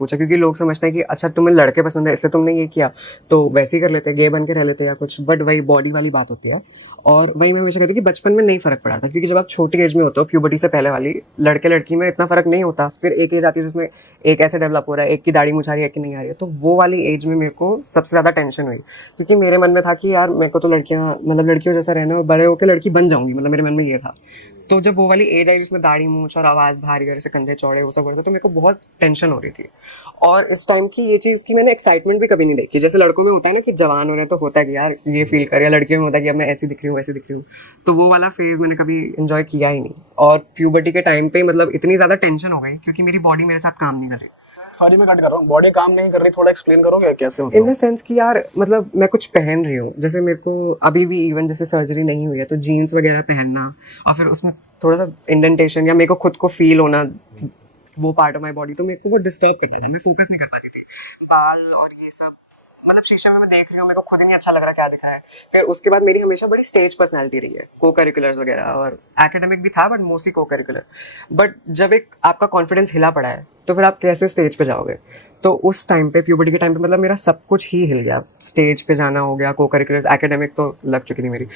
पूछा, क्योंकि लोग समझते हैं कि अच्छा तुम्हें लड़के पसंद है इसलिए तुमने ये किया, तो वैसे ही कर लेते हैं, गे बन के रह लेते हैं या कुछ, बट वही बॉडी वाली बात होती है। और वही मैं हमेशा कहती हूँ कि बचपन में नहीं फ़र्क पड़ा था, क्योंकि जब आप छोटी एज में होते हो, प्यूबर्टी से पहले वाली, लड़के लड़की में इतना फ़र्क नहीं होता। फिर एक एज आती है जिसमें एक ऐसे डेवलप हो रहा है, एक की दाढ़ी मूंछ आ रही है, एक की नहीं आ रही है, तो वो वाली एज में मेरे को सबसे ज़्यादा टेंशन हुई, क्योंकि मेरे मन में था कि यार मेरे को तो लड़कियाँ, मतलब लड़कियों जैसा रहना और बड़े होकर लड़की बन जाऊंगी, मतलब मेरे मन में ये था। तो जब वो वाली एज आई जिसमें दाढ़ी मूंछ और आवाज़ भारी और ऐसे कंधे चौड़े वो सब हो रहे थे, तो मेरे को बहुत टेंशन हो रही थी। और इस टाइम की ये चीज़ की मैंने एक्साइटमेंट भी कभी नहीं देखी। जैसे लड़कों में होता है ना कि जवान हो रहे हैं तो होता है कि यार ये फील कर, या लड़कियों में होता है कि अब मैं ऐसी दिख रही हूँ वैसी दिख रही हूँ, तो वो वाला फेज़ मैंने कभी इन्जॉय किया ही नहीं। और प्यूबर्टी के टाइम पे मतलब इतनी ज़्यादा टेंशन हो गई क्योंकि मेरी बॉडी मेरे साथ काम नहीं कर रही। सॉरी मैं कट कर रहा हूँ, बॉडी काम नहीं कर रही, थोड़ा एक्सप्लेन करोगे कैसे? इन द मतलब सेंस कि यार मतलब मैं कुछ पहन रही हूँ, जैसे मेरे को अभी भी इवन जैसे सर्जरी नहीं हुई है तो जीन्स वगैरह पहनना और फिर उसमें थोड़ा सा इंडेंटेशन या मेरे को खुद को फील होना वो पार्ट ऑफ माई बॉडी, तो मेरे को वो डिस्टर्ब करता था, मैं फोकस नहीं कर पाती थी। बाल और ये सब, मतलब शीशे में मैं देख रही हूँ, मेरे को खुद ही नहीं अच्छा लग रहा क्या दिख रहा है। फिर उसके बाद मेरी हमेशा बड़ी स्टेज पर्सनैलिटी रही है, को करिकुलर्स वगैरह और एकेडमिक भी था बट मोस्टली को करिकुलर। बट जब एक आपका कॉन्फिडेंस हिला पड़ा है तो फिर आप कैसे स्टेज पे जाओगे? तो उस टाइम पे प्यूबर्टी के टाइम पे मतलब मेरा सब कुछ ही हिल गया। स्टेज पे जाना हो गया, को करिकुलर्स, एकेडमिक तो लग चुकी थी मेरी,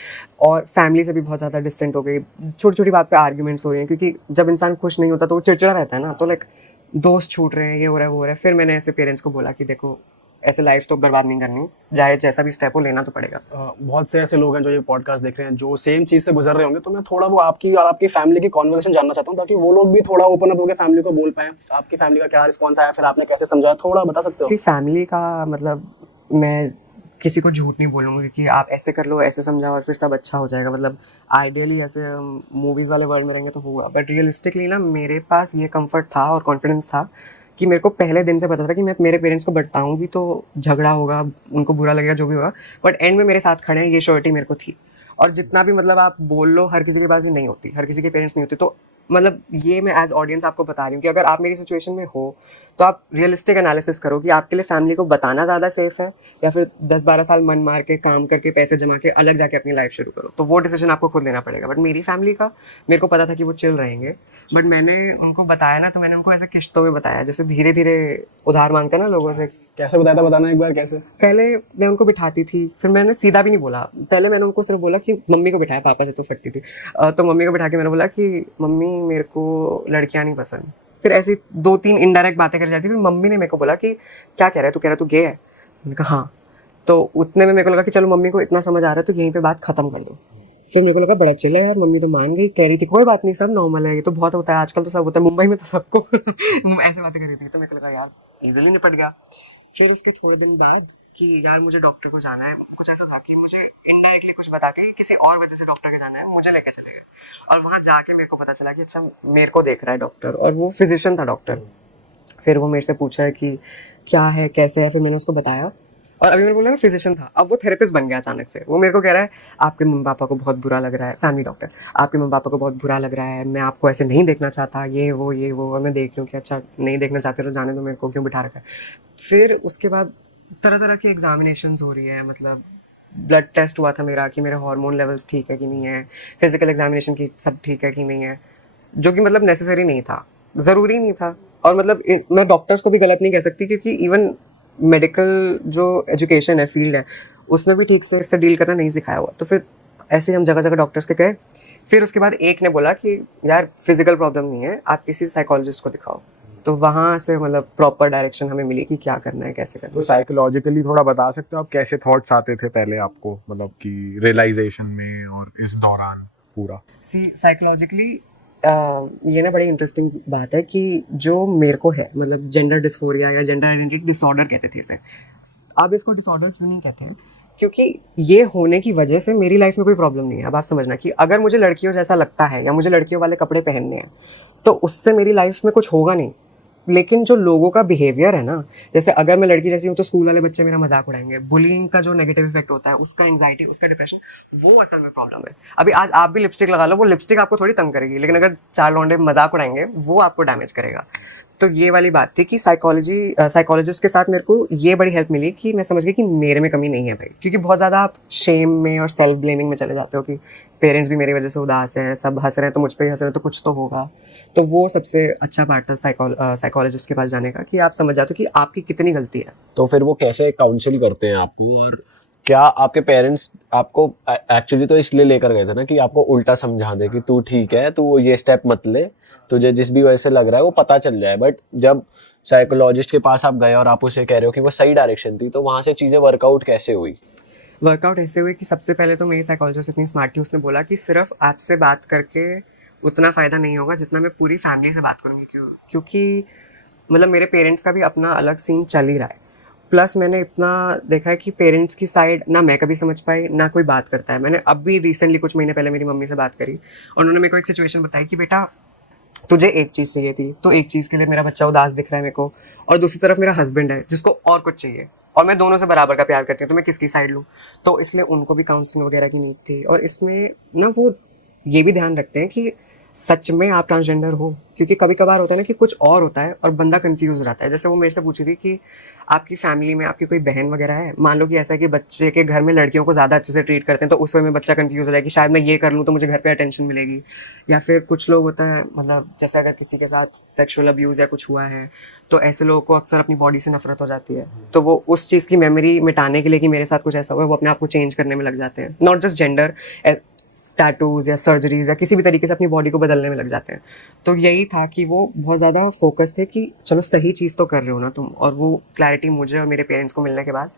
और फैमिली से भी बहुत ज़्यादा डिस्टेंट हो गई। छोटी छोटी बात पे आर्ग्यूमेंट्स हो रही हैं, क्योंकि जब इंसान खुश नहीं होता तो वो चिड़चिड़ा रहता है ना, तो लाइक दोस्त छूट रहे हैं, ये हो रहा है वो हो रहा है। फिर मैंने ऐसे पेरेंट्स को बोला कि देखो ऐसे लाइफ तो बर्बाद नहीं करनी, चाहे जैसा भी स्टेप हो लेना तो पड़ेगा। बहुत से ऐसे लोग हैं जो ये पॉडकास्ट देख रहे हैं जो सेम चीज़ से गुजर रहे होंगे, तो मैं थोड़ा वो आपकी और आपकी फैमिली की कॉन्वर्सेशन जानना चाहता हूँ ताकि वो लोग भी थोड़ा ओपन अप होकर फैमिली को बोल पाएं। आपकी फैमिली का क्या रिस्पॉन्स आया, फिर आपने कैसे समझाया, थोड़ा बता सकते हो? सी फैमिली का मतलब मैं किसी को झूठ नहीं बोलूँगी कि आप ऐसे कर लो, ऐसे समझाओ और फिर सब अच्छा हो जाएगा। मतलब आइडियली ऐसे हम मूवीज़ वाले वर्ल्ड में रहेंगे तो होगा, बट रियलिस्टिकली ना मेरे पास ये कंफर्ट था और कॉन्फिडेंस था कि मेरे को पहले दिन से पता था कि मैं मेरे पेरेंट्स को बताऊंगी तो झगड़ा होगा, उनको बुरा लगेगा, जो भी होगा, बट एंड में मेरे साथ खड़े हैं, ये श्योरिटी मेरे को थी। और जितना भी मतलब आप बोल लो, हर किसी के पास ये नहीं होती, हर किसी के पेरेंट्स नहीं होते। तो मतलब ये मैं एज ऑडियंस आपको बता रही हूँ कि अगर आप मेरी सिचुएशन में हो तो आप रियलिस्टिक एनालिसिस करो कि आपके लिए फैमिली को बताना ज़्यादा सेफ है या फिर 10-12 साल मन मार के काम करके पैसे जमा के अलग जाके अपनी लाइफ शुरू करो। तो वो डिसीजन आपको खुद लेना पड़ेगा। बट मेरी फैमिली का मेरे को पता था कि वो चिल रहेंगे, बट मैंने उनको बताया ना, तो मैंने उनको ऐसे किश्तों में बताया, जैसे धीरे धीरे उधार मांगते हैं ना लोगों से। कैसे बताया था, बताना एक बार कैसे? पहले मैं उनको बिठाती थी, फिर मैंने सीधा भी नहीं बोला, पहले मैंने उनको सिर्फ बोला कि मम्मी को बिठाया, पापा से तो फटती थी। तो मम्मी को बिठा के मैंने बोला कि मम्मी मेरे को लड़कियां नहीं पसंद। फिर ऐसी 2-3 इनडायरेक्ट बातें कर जाती, फिर मम्मी ने मेरे को बोला कि क्या कह रहा है तू, कह रहा है तू गे है? मैंने कहा हाँ। तो उतने में मेरे को लगा कि चलो मम्मी को इतना समझ आ रहा है तो यहीं पे बात खत्म कर दो। फिर मेरे को लगा बड़ा चिल्ला यार, मम्मी तो मान गई, कह रही थी कोई बात नहीं, सब नॉर्मल है, ये तो बहुत होता है आजकल, तो सब होता है मुंबई में तो सबको ऐसे बातें कर रही थी। तो मेरे को लगा यार इजीली निपट गया। फिर उसके थोड़े दिन बाद कि यार मुझे डॉक्टर को जाना है, कुछ ऐसा था कि मुझे इनडायरेक्टली कुछ बता के किसी और वजह से डॉक्टर के जाना है, मुझे लेके चले गए। और वहाँ जाके मेरे को पता चला कि अच्छा मेरे को देख रहा है डॉक्टर, और वो फिजिशियन था डॉक्टर। फिर वो मेरे से पूछ रहा है कि क्या है कैसे है, फिर मैंने उसको बताया। और अभी मैंने बोला ना फिजिशियन था, अब वो थेरेपिस्ट बन गया अचानक से। वो मेरे को कह रहा है आपके मम्मी पापा को बहुत बुरा लग रहा है, फैमिली डॉक्टर, आपके मम्मी पापा को बहुत बुरा लग रहा है, मैं आपको ऐसे नहीं देखना चाहता, ये वो। और मैं देख रही हूँ कि अच्छा नहीं देखना चाहते तो जाने दो, मेरे को क्यों बिठा रखा है। फिर उसके बाद तरह तरह की एग्जामिनेशंस हो रही है, मतलब ब्लड टेस्ट हुआ था मेरा कि मेरे हार्मोन लेवल्स ठीक है कि नहीं है, फिजिकल एग्जामिनेशन की सब ठीक है कि नहीं है, जो कि मतलब नेसेसरी नहीं था, ज़रूरी नहीं था। और मतलब मैं डॉक्टर्स को भी गलत नहीं कह सकती, क्योंकि इवन मेडिकल जो एजुकेशन है, फील्ड है, उसमें भी ठीक से इससे डील करना नहीं सिखाया हुआ। तो फिर ऐसे ही हम जगह जगह डॉक्टर्स के गए। फिर उसके बाद एक ने बोला कि यार फिजिकल प्रॉब्लम नहीं है, आप किसी साइकोलॉजिस्ट को दिखाओ। तो वहाँ से मतलब प्रॉपर डायरेक्शन हमें मिली कि क्या करना है, कैसे करना तो है। साइकोलॉजिकली थोड़ा बता सकते हो आप कैसे थॉट्स आते थे पहले आपको, मतलब कि रियलाइजेशन में और इस दौरान पूरा? सी साइकोलॉजिकली ये ना बड़ी इंटरेस्टिंग बात है कि जो मेरे को है, मतलब जेंडर डिस्फोरिया या जेंडर आइडेंटिटी डिसऑर्डर कहते थे इसे। अब इसको डिसऑर्डर क्यों नहीं कहते हैं? क्योंकि ये होने की वजह से मेरी लाइफ में कोई प्रॉब्लम नहीं है। अब आप समझना कि अगर मुझे लड़कियों जैसा लगता है या मुझे लड़कियों वाले कपड़े पहनने हैं तो उससे मेरी लाइफ में कुछ होगा नहीं। लेकिन जो लोगों का बिहेवियर है ना, जैसे अगर मैं लड़की जैसी हूँ तो स्कूल वाले बच्चे मेरा मजाक उड़ाएंगे, बुलिंग का जो नेगेटिव इफेक्ट होता है, उसका एंग्जाइटी, उसका डिप्रेशन, वो असल में प्रॉब्लम है। अभी आज आप भी लिपस्टिक लगा लो, वो लिपस्टिक आपको थोड़ी तंग करेगी, लेकिन अगर 4 लौंडे मजाक उड़ाएंगे वो आपको डैमेज करेगा। तो ये वाली बात थी कि साइकोलॉजिस्ट के साथ मेरे को ये बड़ी हेल्प मिली कि मैं समझ गई कि मेरे में कमी नहीं है भाई, क्योंकि बहुत ज़्यादा आप शेम में और सेल्फ ब्लेमिंग में चले जाते हो कि पेरेंट्स भी मेरी वजह से उदास हैं, सब हंस रहे हैं तो मुझ पे ही हंस रहे हैं, तो कुछ तो होगा। तो वो सबसे अच्छा पार्ट था साइकोलॉजिस्ट के पास जाने का, कि आप समझ जाते हो कि आपकी कितनी गलती है। तो फिर वो कैसे काउंसिल करते हैं आपको, और क्या आपके पेरेंट्स आपको एक्चुअली तो इसलिए लेकर गए थे ना कि आपको उल्टा समझा दे कि तू ठीक है, तू ये स्टेप मत ले, तुझे जिस भी वजह से लग रहा है वो पता चल जाए। बट जब साइकोलॉजिस्ट के पास आप गए और आप उसे कह रहे हो कि वो सही डायरेक्शन थी, तो वहाँ से चीज़ें वर्कआउट कैसे हुई? वर्कआउट ऐसे हुए कि सबसे पहले तो मेरी साइकोलॉजिस्ट इतनी स्मार्ट थी, उसने बोला कि सिर्फ आपसे बात करके उतना फ़ायदा नहीं होगा जितना मैं पूरी फैमिली से बात करूँगी, क्योंकि मतलब मेरे पेरेंट्स का भी अपना अलग सीन चल ही रहा है। प्लस मैंने इतना देखा है कि पेरेंट्स की साइड ना मैं कभी समझ पाई, ना कोई बात करता है। मैंने अब भी रिसेंटली कुछ महीने पहले मेरी मम्मी से बात करी और उन्होंने मेरे को एक सिचुएशन बताई कि बेटा तुझे एक चीज़ चाहिए थी, तो एक चीज़ के लिए मेरा बच्चा उदास दिख रहा है मेरे को, और दूसरी तरफ मेरा हस्बैंड है जिसको और कुछ चाहिए, और मैं दोनों से बराबर का प्यार करती हूँ, तो मैं किसकी साइड लूँ? तो इसलिए उनको भी काउंसलिंग वगैरह की नीड थी। और इसमें ना वो ये भी ध्यान रखते हैं कि सच में आप ट्रांसजेंडर हो, क्योंकि कभी कभार होता है ना कि कुछ और होता है और बंदा कंफ्यूज रहता है। जैसे वो मेरे से पूछी थी कि आपकी फैमिली में आपकी कोई बहन वगैरह है, मान लो कि ऐसा है कि बच्चे के घर में लड़कियों को ज़्यादा अच्छे से ट्रीट करते हैं, तो उस वे में बच्चा कंफ्यूज हो जाए कि शायद मैं ये कर लूँ तो मुझे घर पे अटेंशन मिलेगी। या फिर कुछ लोग होता है, मतलब जैसे अगर किसी के साथ सेक्सुअल अब्यूज़ या कुछ हुआ है, तो ऐसे लोगों को अक्सर अपनी बॉडी से नफरत हो जाती है, तो वो उस चीज़ की मेमोरी मिटाने के लिए कि मेरे साथ कुछ ऐसा हुआ है, वो अपने आप को चेंज करने में लग जाते हैं। नॉट जस्ट जेंडर, टैटूज़ या सर्जरीज या किसी भी तरीके से अपनी बॉडी को बदलने में लग जाते हैं। तो यही था कि वो बहुत ज़्यादा फोकस थे कि चलो सही चीज़ तो कर रहे हो ना तुम, और वो क्लैरिटी मुझे और मेरे पेरेंट्स को मिलने के बाद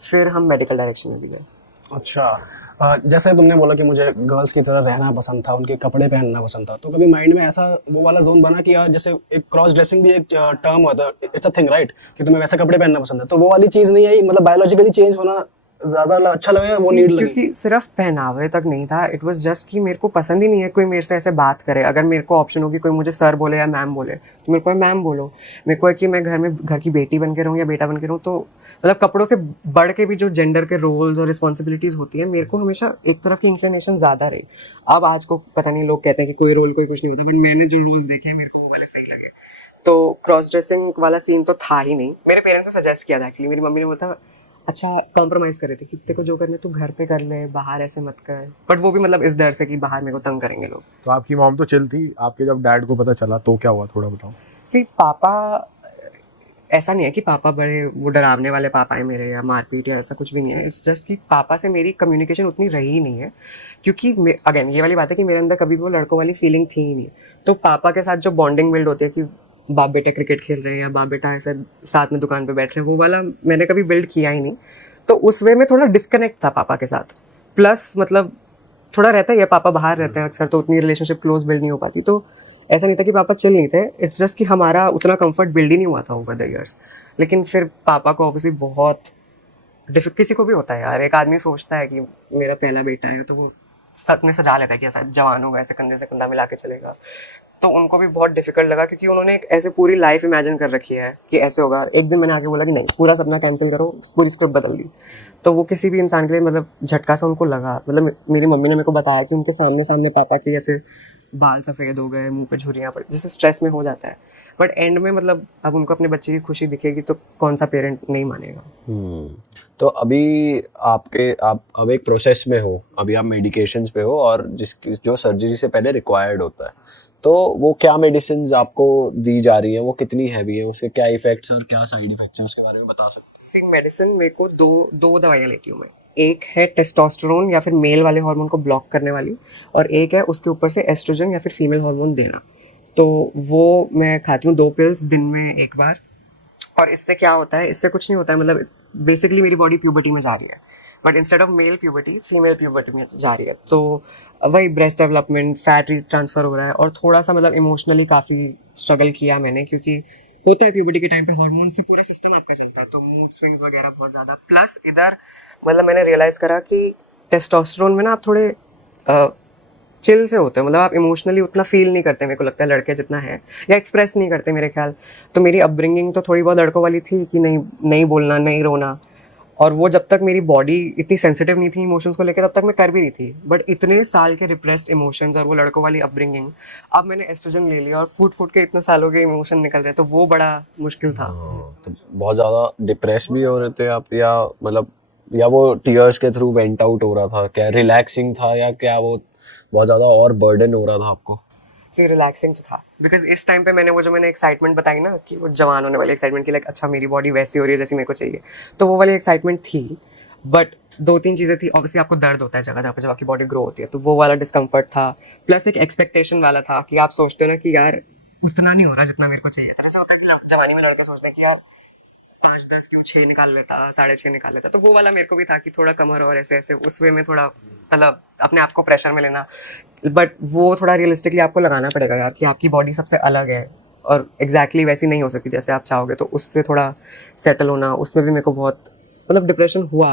फिर हम मेडिकल डायरेक्शन में भी गए। अच्छा, जैसे तुमने बोला कि मुझे गर्ल्स की तरह रहना पसंद था, उनके कपड़े पहनना पसंद था, तो कभी माइंड में ऐसा वो वाला जोन बना कि यार जैसे एक क्रॉस ड्रेसिंग भी एक टर्म होता है, इट्स अ थिंग राइट, कि तुम्हें वैसे कपड़े पहनना पसंद है, तो वो वाली चीज़ नहीं आई? मतलब बायोलॉजिकली चेंज होना ज़्यादा अच्छा लगे, वो नीड लगे? क्योंकि सिर्फ पहनावे तक नहीं था, इट वाज जस्ट कि मेरे को पसंद ही नहीं है कोई मेरे से ऐसे बात करे। अगर मेरे को ऑप्शन होगी कोई मुझे सर बोले या मैम बोले, तो मेरे को मैम बोलो। मेरे को है कि मैं घर में घर की बेटी बन के रहूँ या बेटा बन के रहूँ, तो मतलब कपड़ों से बढ़ के भी जो जेंडर के रोल्स और रिस्पॉन्सिबिलिटीज़ होती है, मेरे को हमेशा एक तरफ की इंक्लिनेशन ज़्यादा रही। अब आज को पता नहीं, लोग कहते हैं कि कोई रोल कोई कुछ नहीं होता, बट मैंने जो रोल्स देखे हैं मेरे को वो वाले सही लगे। तो क्रॉस ड्रेसिंग वाला सीन तो था ही नहीं। मेरे पेरेंट्स ने सजेस्ट किया था एक्चुअली, मेरी मम्मी ने बोला अच्छा कॉम्प्रोमाइज़ कर रहे थे कि तेरे को जो करना है तू घर पे कर ले, बाहर ऐसे मत कर। बट वो भी मतलब इस डर से कि बाहर मेरे को तंग करेंगे लोग। तो आपकी मॉम तो चिल थी, आपके जब डैड को पता चला तो क्या हुआ, थोड़ा बताओ। सी पापा, ऐसा नहीं है कि पापा बड़े वो डरावने वाले पापा हैं मेरे या मारपीट या ऐसा कुछ भी नहीं है। इट्स जस्ट कि पापा से मेरी कम्युनिकेशन उतनी रही ही नहीं है, क्योंकि अगेन ये वाली बात है कि मेरे अंदर कभी भी वो लड़कों वाली फीलिंग थी ही नहीं। तो पापा के साथ जो बॉन्डिंग बिल्ड होती है कि बाप बेटा क्रिकेट खेल रहे हैं या बाप बेटा ऐसे साथ में दुकान पे बैठ रहे हैं, वो वाला मैंने कभी बिल्ड किया ही नहीं। तो उस वे में थोड़ा डिस्कनेक्ट था पापा के साथ। प्लस मतलब थोड़ा रहता ही है, पापा बाहर रहते हैं अक्सर, तो उतनी रिलेशनशिप क्लोज बिल्ड नहीं हो पाती। तो ऐसा नहीं था कि पापा चिल नहीं थे, इट्स जस्ट कि हमारा उतना कंफर्ट बिल्ड ही नहीं हुआ था ओवर द ईयर्स। लेकिन फिर पापा को ऑब्वियसली बहुत किसी को भी होता है यार, एक आदमी सोचता है कि मेरा पहला बेटा है, तो वो सपने सजा लेता है कि ऐसा जवान होगा, ऐसे कंधे से कंधा मिला के चलेगा। तो उनको भी बहुत डिफिकल्ट लगा, क्योंकि उन्होंने एक ऐसे पूरी लाइफ इमेजिन कर रखी है कि ऐसे होगा। एक दिन मैंने आके बोला कि नहीं, पूरा सपना कैंसिल करो, पूरी स्क्रिप्ट बदल दी। तो वो किसी भी इंसान के लिए मतलब झटका सा उनको लगा। मतलब मेरी मम्मी ने मेरे को बताया कि उनके सामने सामने पापा के जैसे बाल सफ़ेद हो गए, मुंह पे झुर्रियाँ पड़ी, जैसे स्ट्रेस में हो जाता है। बट एंड में मतलब अब उनको अपने बच्चे की खुशी दिखेगी तो कौन सा पेरेंट नहीं मानेगा। तो अभी आप अब एक प्रोसेस में हो, अभी आप मेडिकेशंस पे हो, और जो सर्जरी से पहले रिक्वायर्ड होता है, तो वो क्या मेडिसिन आपको दी जा रही है, वो कितनी हैवी है, उसके क्या इफेक्ट्स और क्या साइड इफेक्ट्स हैं, उसके बारे में बता सकते हैं? सी मेडिसिन मेरे को दो दवाइयाँ लेती हूँ मैं। एक है टेस्टोस्टेरोन या फिर मेल वाले हार्मोन को ब्लॉक करने वाली, और एक है उसके ऊपर से एस्ट्रोजन या फिर फीमेल हार्मोन देना। तो वो मैं खाती हूँ 2 पिल्स दिन में एक बार। और इससे क्या होता है, इससे कुछ नहीं होता है, मतलब बेसिकली मेरी बॉडी प्यूबर्टी में जा रही है, but instead of male puberty female puberty में जा रही है। तो वही ब्रेस्ट डेवलपमेंट, फैट ट्रांसफ़र हो रहा है, और थोड़ा सा मतलब इमोशनली काफ़ी स्ट्रगल किया मैंने, क्योंकि होता है प्यूबर्टी के टाइम पे हार्मोन से पूरा सिस्टम आपका चलता है, तो मूड स्विंग्स वगैरह बहुत ज़्यादा। प्लस इधर मतलब मैंने रियलाइज़ करा कि टेस्टोस्टेरोन में ना आप थोड़े चिल से होते हैं, मतलब आप इमोशनली उतना फील नहीं करते, मेरे को लगता है लड़के जितना है, या एक्सप्रेस नहीं करते मेरे ख्याल। तो मेरी अपब्रिंगिंग तो थोड़ी बहुत लड़कों वाली थी कि नहीं बोलना, नहीं रोना, और वो जब तक मेरी बॉडी इतनी सेंसिटिव नहीं थी इमोशंस को लेकर तब तक मैं कर भी रही थी, बट इतने साल के रिप्रेस्ड इमोशंस और वो लड़कों वाली अपब्रिंगिंग, अब मैंने एस्ट्रोजन ले लिया और फूट फूट के इतने सालों के इमोशन निकल रहे हैं, तो वो बड़ा मुश्किल था। तो बहुत ज्यादा डिप्रेस भी हो रहे थे आप, या मतलब या वो टीयर्स के थ्रू वेंट आउट हो रहा था, क्या रिलैक्सिंग था, या क्या वो बहुत ज्यादा और बर्डन हो रहा था आपको? से रिलैक्सिंग तो था, बिकॉज इस टाइम पे मैंने एक्साइटमेंट बताई ना कि वो जवान होने वाली एक्साइटमेंट की, लाइक अच्छा मेरी बॉडी वैसी हो रही है जैसी मेरे को चाहिए, तो वो वाली एक्साइटमेंट थी। बट दो तीन चीज़ें थी, ऑब्वियसली आपको दर्द होता है जगह जहाँ पे जब आपकी बॉडी ग्रो होती है, तो वो वाला डिस्कम्फर्ट था, प्लस एक एक्सपेक्टेशन वाला था कि आप सोचते हो ना कि यार उतना नहीं हो रहा जितना मेरे को चाहिए। तरह से होता है कि जवानी में लड़के सोचते हैं कि यार 5-10 क्यों 6 निकाल लेता, 6.5 निकाल लेता, तो वो वाला मेरे को भी था कि थोड़ा कमर और ऐसे ऐसे उस वे में थोड़ा मतलब अपने आप को प्रेशर में लेना। बट वो थोड़ा रियलिस्टिकली आपको लगाना पड़ेगा यार कि आपकी बॉडी सबसे अलग है और एग्जैक्टली वैसी नहीं हो सकती जैसे आप चाहोगे, तो उससे थोड़ा सेटल होना, उसमें भी मेरे को बहुत मतलब डिप्रेशन हुआ,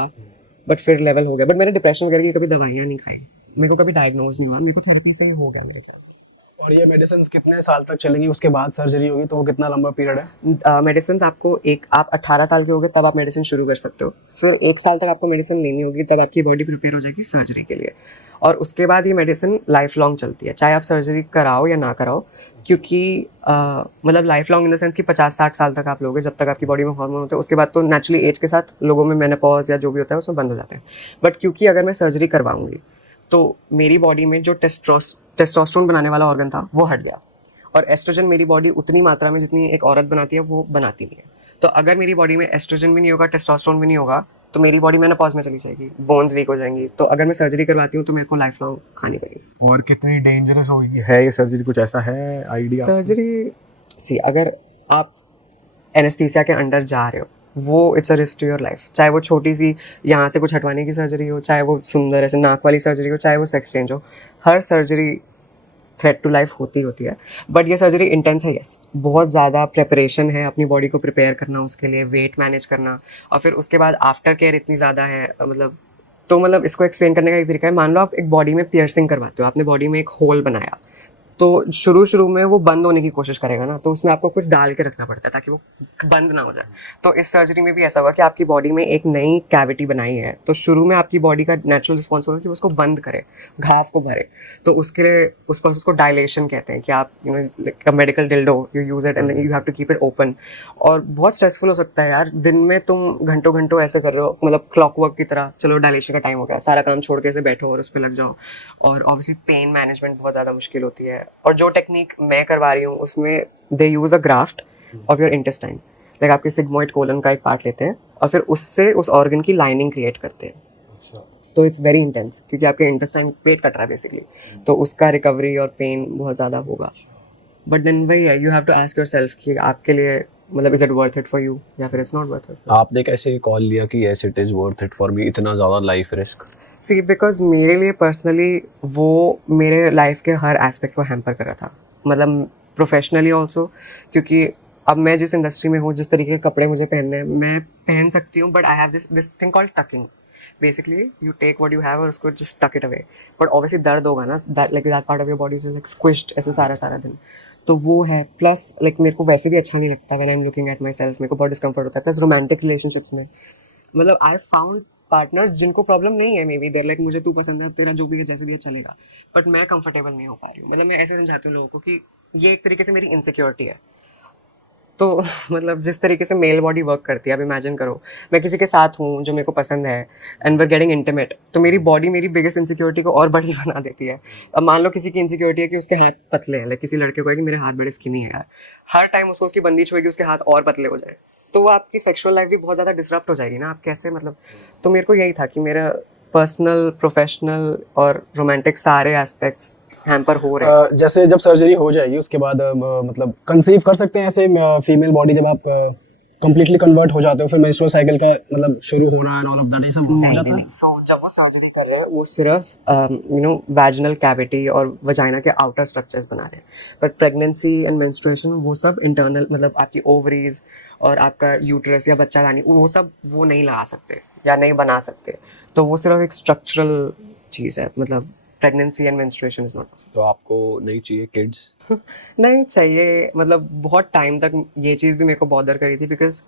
बट फिर लेवल हो गया। बट मैंने डिप्रेशन वगैरह की कभी दवाइयाँ नहीं खाई, मेरे को कभी डायग्नोज नहीं हुआ, मेरे को थेरेपी से ही हो गया मेरे ख्याल से। और ये मेडिसिन कितने साल तक चलेंगी, उसके बाद सर्जरी होगी, तो वो कितना लंबा पीरियड है? मेडिसिन आपको आप 18 साल के हो गए तब आप मेडिसिन शुरू कर सकते हो, फिर 1 साल तक आपको मेडिसिन लेनी होगी, तब आपकी बॉडी प्रिपेयर हो जाएगी सर्जरी के लिए, और उसके बाद ये मेडिसिन लाइफ लॉन्ग चलती है, चाहे आप सर्जरी कराओ या ना कराओ, क्योंकि मतलब life long in the sense कि 50-60 साल तक आप लोगे, जब तक आपकी बॉडी में हार्मोन होते हैं, उसके बाद तो नेचुरली एज के साथ लोगों में मेनोपॉज या जो भी होता है उसमें बंद हो जाते हैं। बट क्योंकि अगर मैं सर्जरी करवाऊंगी तो मेरी बॉडी में जो टेस्टोस्टेरोन बनाने वाला ऑर्गन था वो हट गया, और एस्ट्रोजन मेरी बॉडी उतनी मात्रा में जितनी एक औरत बनाती है वो बनाती नहीं है। तो अगर मेरी बॉडी में एस्ट्रोजन भी नहीं होगा, टेस्टोस्टेरोन भी नहीं होगा, तो मेरी बॉडी मेनोपॉज में चली जाएगी, बोन्स वीक हो जाएंगी, तो अगर मैं सर्जरी करवाती हूँ तो मेरे को लाइफ लॉन्ग खानी पड़ेगी। और कितनी डेंजरस होगी है ये सर्जरी, कुछ ऐसा है आइडिया? सर्जरी सी अगर आप एनेस्थीसिया के अंडर जा रहे हो, वो it's a risk to your life, चाहे वो छोटी सी यहाँ से कुछ हटवाने की सर्जरी हो, चाहे वो सुंदर ऐसे नाक वाली सर्जरी हो, चाहे वो सेक्स चेंज हो, हर सर्जरी थ्रेट टू लाइफ होती है। बट ये सर्जरी इंटेंस है, यस, बहुत ज़्यादा प्रिपरेशन है, अपनी बॉडी को प्रिपेयर करना उसके लिए, वेट मैनेज करना, और फिर उसके बाद आफ्टर केयर इतनी ज़्यादा है, मतलब इसको एक्सप्लेन करने का एक तरीका है, मान लो आप एक बॉडी में पियर्सिंग करवाते हो, आपने बॉडी में एक होल बनाया, तो शुरू में वो बंद होने की कोशिश करेगा ना, तो उसमें आपको कुछ डाल के रखना पड़ता है ताकि वो बंद ना हो जाए। तो इस सर्जरी में भी ऐसा होगा कि आपकी बॉडी में एक नई कैविटी बनाई है, तो शुरू में आपकी बॉडी का नेचुरल रिस्पॉन्स होगा कि उसको बंद करे, घाव को भरे, तो उसके लिए उस प्रोसेस को डायलेशन कहते हैं कि आप medical dildo you use it and you have to keep it open. और बहुत स्ट्रेसफुल हो सकता है यार, दिन में तुम घंटों घंटों ऐसे कर रहे हो, मतलब क्लॉकवर्क की तरह, चलो डायलेशन का टाइम हो गया, सारा काम छोड़ के ऐसे बैठो और उस पर लग जाओ, और ऑब्वियसली पेन मैनेजमेंट बहुत ज़्यादा मुश्किल होती है। और जो टेक्निक मैं करवा रही हूँ उसमें they use a graft of your intestine, like आपके सिग्मोइड कोलन का एक पार्ट लेते हैं और फिर उससे उस ऑर्गन की लाइनिंग क्रिएट करते हैं। तो इट्स वेरी इंटेंस, क्योंकि आपके इंटेस्टाइन पेट कट रहा है बेसिकली, तो उसका रिकवरी और पेन बहुत ज़्यादा होगा। बट देन वही है, you have to ask yourself कि आपके लिए मतलब is it worth it for you या फिर इट्स नॉट वर्थ इट। आपने कैसे कॉल लिया कि yes it is worth it for me, इतना ज़्यादा लाइफ रिस्क? सी बिकॉज मेरे लिए पर्सनली वो मेरे लाइफ के हर एस्पेक्ट को हैम्पर कर रहा था, मतलब प्रोफेशनली ऑल्सो, क्योंकि अब मैं जिस इंडस्ट्री में हूँ, जिस तरीके के कपड़े मुझे पहनने हैं मैं पहन सकती हूँ, but I have this thing called tucking. Basically you take what you have और उसको जस्ट टक इट अवे, बट ऑब्वियसली दर्द होगा ना, like that part of your body is like squished ऐसे सारा दिन, तो वो है। प्लस लाइक मेरे को वैसे भी अच्छा नहीं लगता when I am looking at my self, मेरे को बहुत डिस्कम्फर्ट होता है। प्लस रोमांटिक रिलेशनशिप्स में मतलब आई फाउंड पार्टनर्स जिनको प्रॉब्लम नहीं है, मे बी देयर लाइक मुझे तू पसंद है, तेरा जो भी है जैसे भी है चलेगा, बट मैं कंफर्टेबल नहीं हो पा रही हूँ। मतलब मैं ऐसे समझाती हूँ लोगों को कि ये एक तरीके से मेरी इनसिक्योरिटी है। तो मतलब जिस तरीके से मेल बॉडी वर्क करती है, अब इमेजिन करो मैं किसी के साथ हूँ जो मेरे को पसंद है and we are getting intimate, तो मेरी बॉडी मेरी बिगेस्ट इनसिक्योरिटी को और बड़ी बना देती है। अब मान लो किसी की इनसिक्योरिटी है कि उसके हाथ पतले हैं, लाइक किसी लड़के को है कि मेरे हाथ बड़े स्किनी है यार, हर टाइम उसको उसकी बंदिश होगी उसके हाथ और पतले हो जाए, तो वो आपकी सेक्सुअल लाइफ भी बहुत ज़्यादा डिसरप्ट हो जाएगी ना, आप कैसे मतलब। तो मेरे को यही था कि मेरा पर्सनल, प्रोफेशनल और रोमांटिक सारे एस्पेक्ट्स हैम्पर हो रहे हैं। जैसे जब सर्जरी हो जाएगी उसके बाद मतलब कंसीव कर सकते हैं ऐसे फीमेल बॉडी, जब आप कंप्लीटली कन्वर्ट हो जाते हो, फिर मेंस्ट्रुअल साइकिल का मतलब शुरू होना एंड ऑल ऑफ दैट, ये सब हो जाता है? नहीं। सो जब वो सर्जरी कर रहे हैं वो सिर्फ वैजिनल कैविटी और वजाइना के आउटर स्ट्रक्चर्स बना रहे हैं, बट प्रेगनेंसी एंड मेंस्ट्रुएशन वो सब इंटरनल, मतलब आपकी ओवरीज और आपका यूट्रस या बच्चादानी वो सब वो नहीं लगा सकते या नहीं बना सकते, तो वो सिर्फ एक स्ट्रक्चरल चीज़ है, मतलब pregnancy and menstruation is not possible. तो आपको नहीं चाहिए किड्स? नहीं चाहिए, मतलब बहुत टाइम तक ये चीज़ भी मेरे को बॉदर करी थी, बिकॉज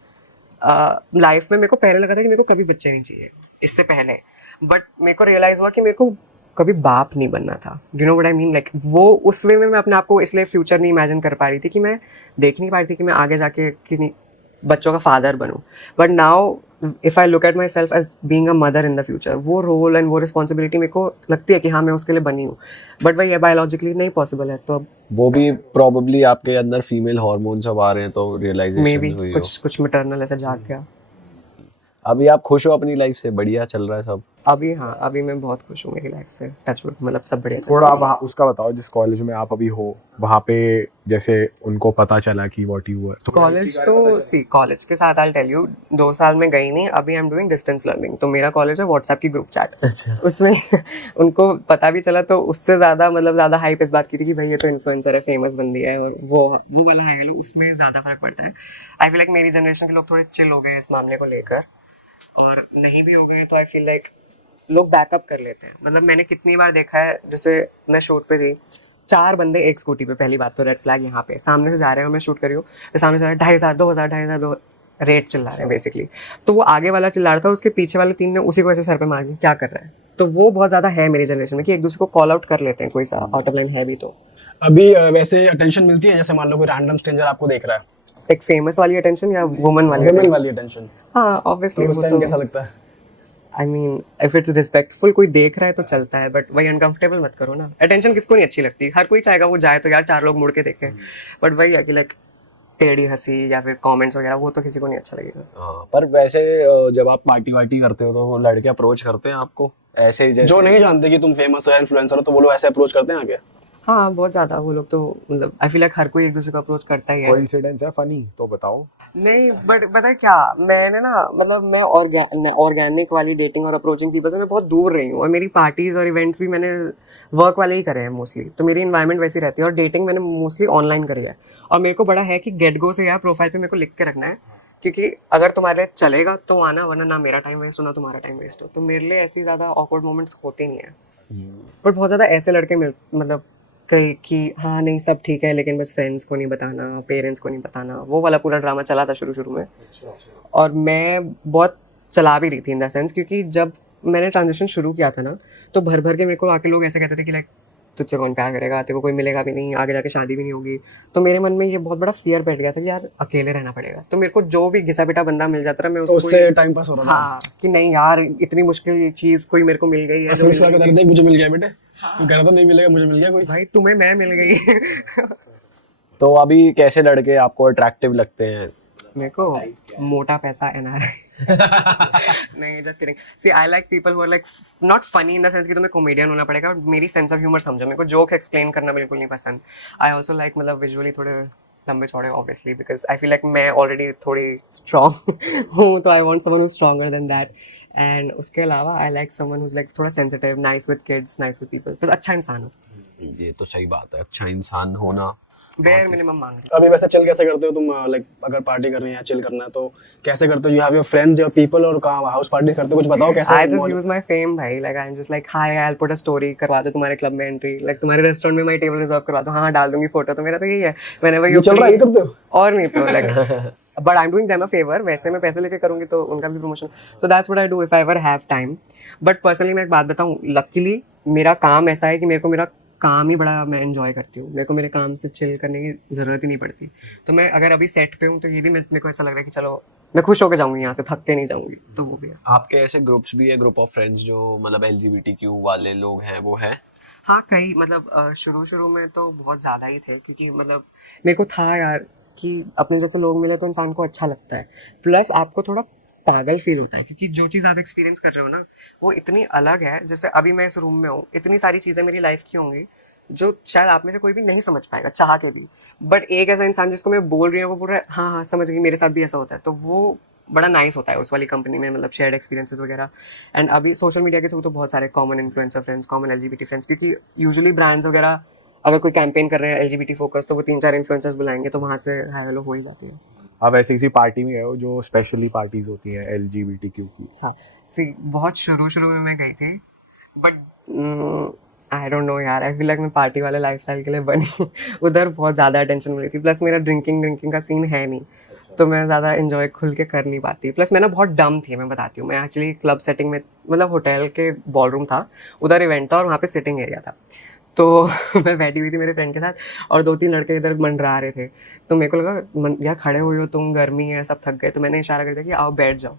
लाइफ में मेरे को पहले लगा था कि मेरे को कभी बच्चे नहीं चाहिए इससे पहले, बट मेरे को रियलाइज हुआ कि मेरे को कभी बाप नहीं बनना था। Do know what I mean, like वो उस वे में मैं अपने आप को इसलिए फ्यूचर नहीं इमेजिन कर पा रही थी कि मैं देख नहीं पा रही थी कि मैं आगे जाके किसी बच्चों का फादर बनूं। But now if I look at myself as being a mother in the future, वो रोल एंड वो रिस्पॉन्सिबिलिटी मेरे को लगती है कि हाँ मैं उसके लिए बनी हूँ, बट वही बायोलॉजिकली नहीं पॉसिबल है। तो अब वो भी प्रॉब्ली आपके अंदर फीमेल हार्मोन सब आ रहे हैं तो मे रियलाइजेशन बी हुई हो। कुछ मैटरनल ऐसा जाग गया। अभी आप खुश हो अपनी लाइफ से? बढ़िया चल रहा है सब? अभी हाँ, अभी मैं बहुत खुश हूँ मेरी लाइफ से, टच वुड, मतलब सब बढ़िया चल थोड़ा आप उसका बताओ जिस कॉलेज में आप अभी हो, वहाँ पे जैसे उनको पता चला कि व्हाट यू वर, तो कॉलेज तो सी कॉलेज के साथ आई टेल यू 2 साल में गई नहीं, अभी I am doing distance learning. तो मेरा कॉलेज है व्हाट्सएप की ग्रुप चैट, उसमें उनको पता भी चला तो उससे ज़्यादा मतलब ज़्यादा हाइप इस बात की थी कि भाई ये तो इन्फ्लुएंसर है, फेमस बंदी है, और वो वाला हाई हेलो उसमें ज़्यादा फर्क पड़ता है। आई फील लाइक मेरी जनरेशन के लोग थोड़े चिल हो गए हैं इस मामले को लेकर, और नहीं भी हो गए हैं तो आई फील लाइक लोग बैकअप कर लेते हैं। मतलब मैंने कितनी बार देखा है, जैसे मैं शूट पे थी, 4 बंदे एक स्कूटी पे, पहली बात तो रेड फ्लैग यहाँ पे, सामने से जा रहे हैं और मैं शूट कर रही हूँ, सामने से 2,500 2,000 2,500 रेट चिल्ला रहे हैं बेसिकली। तो वो आगे वाला चिल्ला रहा था, उसके पीछे वाले 3 ने उसी को ऐसे सर पे मार के क्या कर रहा है। तो वो बहुत ज़्यादा है मेरी जनरेशन में कि एक दूसरे को कॉल आउट कर लेते हैं, कोई सा आउट ऑफ लाइन है भी तो। अभी वैसे अटेंशन मिलती है, जैसे मान लो कोई रैंडम स्ट्रेंजर आपको देख रहा है, एक फेमस वाली अटेंशन या वुमन वाली? वुमेन वाली अटेंशन, हाँ ऑब्वियसली। उस टाइम कैसा लगता है? I mean if it's respectful, कोई देख रहा है तो चलता है, बट वही अनकंफर्टेबल मत करो ना। अटेंशन किसको नहीं अच्छी लगती, हर कोई चाहेगा वो जाए तो यार 4 लोग मुड़ के देखें, बट वही है कि लाइक टेढ़ी हंसी या फिर कमेंट्स वगैरह वो तो किसी को नहीं अच्छा लगेगा। हाँ, पर वैसे जब आप पार्टी वार्टी करते हो तो वो लड़के अप्रोच करते हैं आपको ऐसे ही जैसे जो नहीं जानते कि तुम फेमस हो या इन्फ्लुएंसर हो, तो वो लोग ऐसे अप्रोच करते हैं आगे? हाँ बहुत ज़्यादा, वो लोग तो मतलब आई फील लाइक हर कोई एक दूसरे को अप्रोच करता ही है। कोई इंसिडेंस है फनी तो बताओ। नहीं बट पता है क्या, मैंने ना मतलब मैं ऑर्गेनिक वाली डेटिंग और अप्रोचिंग पीपल से मैं बहुत दूर रही हूँ, और मेरी पार्टीज और इवेंट्स भी मैंने वर्क वाले ही करे हैं मोस्टली, तो मेरी इन्वायरमेंट वैसी रहती है, और डेटिंग मैंने मोस्टली ऑनलाइन करी है। और मेरे को बड़ा है कि गेट गो से यार प्रोफाइल पे मेरे को लिख के रखना है, क्योंकि अगर तुम्हारे चलेगा तो आना, वरना ना मेरा टाइम वेस्ट हो ना तुम्हारा टाइम वेस्ट हो। तो मेरे लिए ऐसी ज़्यादा ऑकवर्ड मोमेंट्स होते नहीं है, बट बहुत ज़्यादा ऐसे लड़के मतलब कहीं कि हाँ नहीं सब ठीक है लेकिन बस फ्रेंड्स को नहीं बताना, पेरेंट्स को नहीं बताना, वो वाला पूरा ड्रामा चला था शुरू में। और मैं बहुत चला भी रही थी इन द सेंस, क्योंकि जब मैंने ट्रांजिशन शुरू किया था ना, तो भर भर के मेरे को आके लोग ऐसे कहते थे कि लाइक तुझसे कौन प्यार करेगा, तेरे को कोई मिलेगा भी नहीं, आगे जाके शादी भी नहीं होगी। तो मेरे मन में ये बहुत बड़ा फियर बैठ गया था कि यार अकेले रहना पड़ेगा। तो मेरे को जो भी घिसा पिटा बंदा मिल जाता था मैं तो उसको उससे टाइम पास हो रहा था? हाँ कि नहीं यार इतनी मुश्किल चीज़ कोई मेरे को मिल गई है, जो दूसरा कहता रहता है मुझे मिल गया बेटे, तू कह रहा था नहीं मिलेगा, मुझे मिल गया कोई। भाई तुम्हें मैं मिल गई। तो अभी कैसे लड़के आपको अट्रैक्टिव लगते हैं? मेरे को मोटा पैसा एनआरआई। नहीं just kidding. See I like people who are like not funny in the sense कि तुम्हें कॉमेडियन होना पड़ेगा, और मेरी सेंस ऑफ ह्यूमर समझो। मेरे को जोक एक्सप्लेन करना बिल्कुल नहीं पसंद। आई ऑल्सो लाइक मतलब विजुअली थोड़े लंबे चौड़े obviously, because I feel like मैं ऑलरेडी थोड़ी स्ट्रॉन्ग हूँ, तो I want someone who stronger than that. And उसके अलावा I like someone who is like थोड़ा sensitive, nice with kids, nice with people, बस अच्छा इंसान हो। ये तो सही बात है, अच्छा इंसान होना बेयर मिनिमम मांग रही। अभी वैसे चिल कैसे करते हो तुम? लाइक अगर पार्टी करनी है, चिल करना है तो कैसे करते हो? You have your friends, your people, और कहाँ हाउस पार्टी करते हो? कुछ बताओ कैसे। I just use my fame भाई, like I'm just like hi I'll put a story, करवा दो तुम्हारे क्लब में एंट्री, like तुम्हारे रेस्टोरेंट में मैं टेबल रिजर्व करवा दो, हाँ डाल दूंगी फोटो। तो मेरा तो यही है, whenever you चल रहा है, ये करते हो? और नहीं तो like but I'm doing them a favor। वैसे मैं पैसे लेके करूंगी तो उनका भी प्रमोशन, तो that's what I do if I ever have time। but personally मैं एक बात बताऊं, luckily मेरा काम ऐसा है कि मेरे को मेरा काम ही बड़ा मैं एंजॉय करती हूँ, मेरे को मेरे काम से चिल करने की ज़रूरत ही नहीं पड़ती। तो मैं अगर अभी सेट पे हूँ तो ये भी मेरे को ऐसा लग रहा है कि चलो मैं खुश होकर जाऊँगी यहाँ से, थक के नहीं जाऊँगी, तो वो भी है। आपके ऐसे ग्रुप्स भी है, ग्रुप ऑफ फ्रेंड्स जो मतलब LGBTQ वाले लोग हैं वो है? हाँ कई मतलब शुरू में तो बहुत ज़्यादा ही थे, क्योंकि मतलब मेरे को था यार कि अपने जैसे लोग मिले तो इंसान को अच्छा लगता है, प्लस आपको थोड़ा पागल फील होता है, क्योंकि जो चीज़ आप एक्सपीरियंस कर रहे हो ना वो इतनी अलग है। जैसे अभी मैं इस रूम में हूँ, इतनी सारी चीज़ें मेरी लाइफ की होंगी जो शायद आप में से कोई भी नहीं समझ पाएगा चाह के भी, बट एक ऐसा इंसान जिसको मैं बोल रही हूँ वो पूरा हाँ हाँ समझ गई, मेरे साथ भी ऐसा होता है, तो वो बड़ा नाइस होता है उस वाली कंपनी में, मतलब शेयर्ड एक्सपीरियंसेस वगैरह। एंड अभी सोशल मीडिया के थ्रू तो बहुत सारे common influencer friends, common LGBT friends, क्योंकि यूजुअली ब्रांड्स वगैरह अगर कोई कैंपेन कर रहे हैं LGBT फोकस तो वो 3-4 इन्फ्लुएंसर्स बुलाएंगे, तो वहाँ से हाई हेलो हो ही जाती है। आप ऐसे किसी पार्टी में गए हो जो स्पेशली पार्टीज होती हैं LGBTQ की? हाँ सी बहुत शुरू में मैं गई थी, बट आई डोंट नो यार, आई फील लाइक मैं पार्टी वाले लाइफस्टाइल के लिए बनी। उधर बहुत ज़्यादा अटेंशन मिली थी, प्लस मेरा ड्रिंकिंग का सीन है नहीं, तो मैं ज़्यादा इन्जॉय खुल के कर नहीं पाती। प्लस मैं ना बहुत डम थी, मैं बताती हूँ। मैं एक्चुअली क्लब सेटिंग में, मतलब होटल के बॉलरूम था, उधर इवेंट था और वहाँ पे सिटिंग एरिया था। तो मैं बैठी हुई थी मेरे फ्रेंड के साथ और 2-3 लड़के इधर मंडरा रहे थे। तो मेरे को लगा यार खड़े हुए हो तुम, गर्मी है, सब थक गए। तो मैंने इशारा कर दिया कि आओ बैठ जाओ।